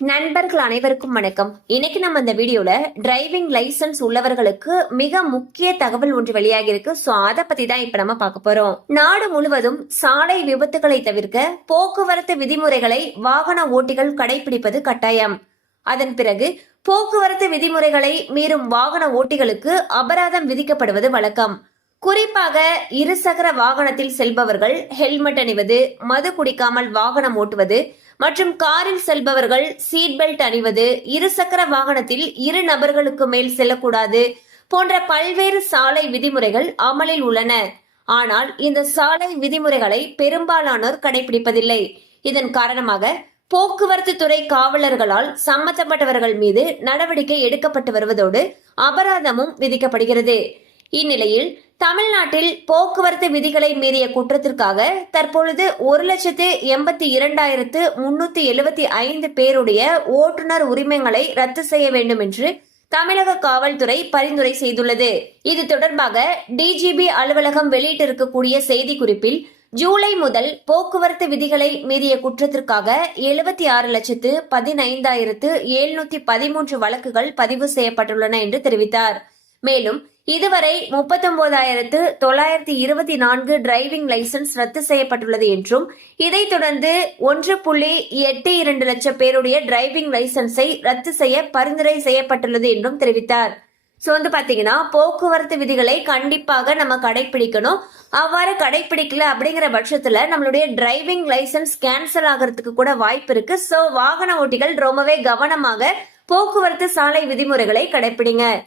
நண்பர்கள் அனைவருக்கும் வணக்கம். இன்னைக்கு நம்ம இந்த வீடியோல டிரைவிங் லைசன்ஸ் உள்ளவர்களுக்கு மிக முக்கிய தகவல் ஒன்று வெளியாகி இருக்கு. சோ அத பத்தி தான் இப்ப நம்ம பார்க்க போறோம். நாடு முழுவதும் சாலை விபத்துகளை தவிர்க்க போக்குவரத்து விதிமுறைகளை வாகன ஓட்டிகள் கடைபிடிப்பது கட்டாயம். அதன் பிறகு போக்குவரத்து விதிமுறைகளை மீறும் வாகன ஓட்டிகளுக்கு அபராதம் விதிக்கப்படுவது வழக்கம். குறிப்பாக இருசக்கர வாகனத்தில் செல்பவர்கள் ஹெல்மெட் அணிவது, மது குடிக்காமல் வாகனம் ஓட்டுவது மற்றும் காரில் செல்பவர்கள் சீட் பெல்ட் அணிவது, இருசக்கர வாகனத்தில் இரு நபர்களுக்கு மேல் செல்லக்கூடாது போன்ற பல்வேறு சாலை விதிமுறைகள் அமலில் உள்ளன. ஆனால் இந்த சாலை விதிமுறைகளை பெரும்பாலானோர் கடைபிடிப்பதில்லை. இதன் காரணமாக போக்குவரத்து துறை காவலர்களால் சம்பந்தப்பட்டவர்கள் மீது நடவடிக்கை எடுக்கப்பட்டு வருவதோடு அபராதமும் விதிக்கப்படுகிறது. இந்நிலையில் தமிழ்நாட்டில் போக்குவரத்து விதிகளை மீறிய குற்றத்திற்காக தற்பொழுது 1,82,375 பேருடைய ஓட்டுநர் உரிமங்களை ரத்து செய்ய வேண்டும் என்று தமிழக காவல்துறை பரிந்துரை செய்துள்ளது. இது தொடர்பாக டிஜிபி அலுவலகம் வெளியிட்டிருக்கக்கூடிய செய்திக்குறிப்பில் ஜூலை முதல் போக்குவரத்து விதிகளை மீறிய குற்றத்திற்காக 76,15,713 வழக்குகள் பதிவு செய்யப்பட்டுள்ளன என்று தெரிவித்தார். மேலும் இதுவரை 39,924 டிரைவிங் லைசன்ஸ் ரத்து செய்யப்பட்டுள்ளது என்றும் இதைத் தொடர்ந்து 1.82 லட்சம் பேருடைய டிரைவிங் லைசன்ஸை ரத்து செய்ய பரிந்துரை செய்யப்பட்டுள்ளது என்றும் தெரிவித்தார். பாத்தீங்கன்னா போக்குவரத்து விதிகளை கண்டிப்பாக நம்ம கடைபிடிக்கணும். அவ்வாறு கடைபிடிக்கல அப்படிங்கிற பட்சத்துல நம்மளுடைய டிரைவிங் லைசன்ஸ் கேன்சல் ஆகிறதுக்கு கூட வாய்ப்பு இருக்கு. சோ வாகன ஓட்டிகள் ரொம்பவே கவனமாக போக்குவரத்து சாலை விதிமுறைகளை கடைபிடிங்க.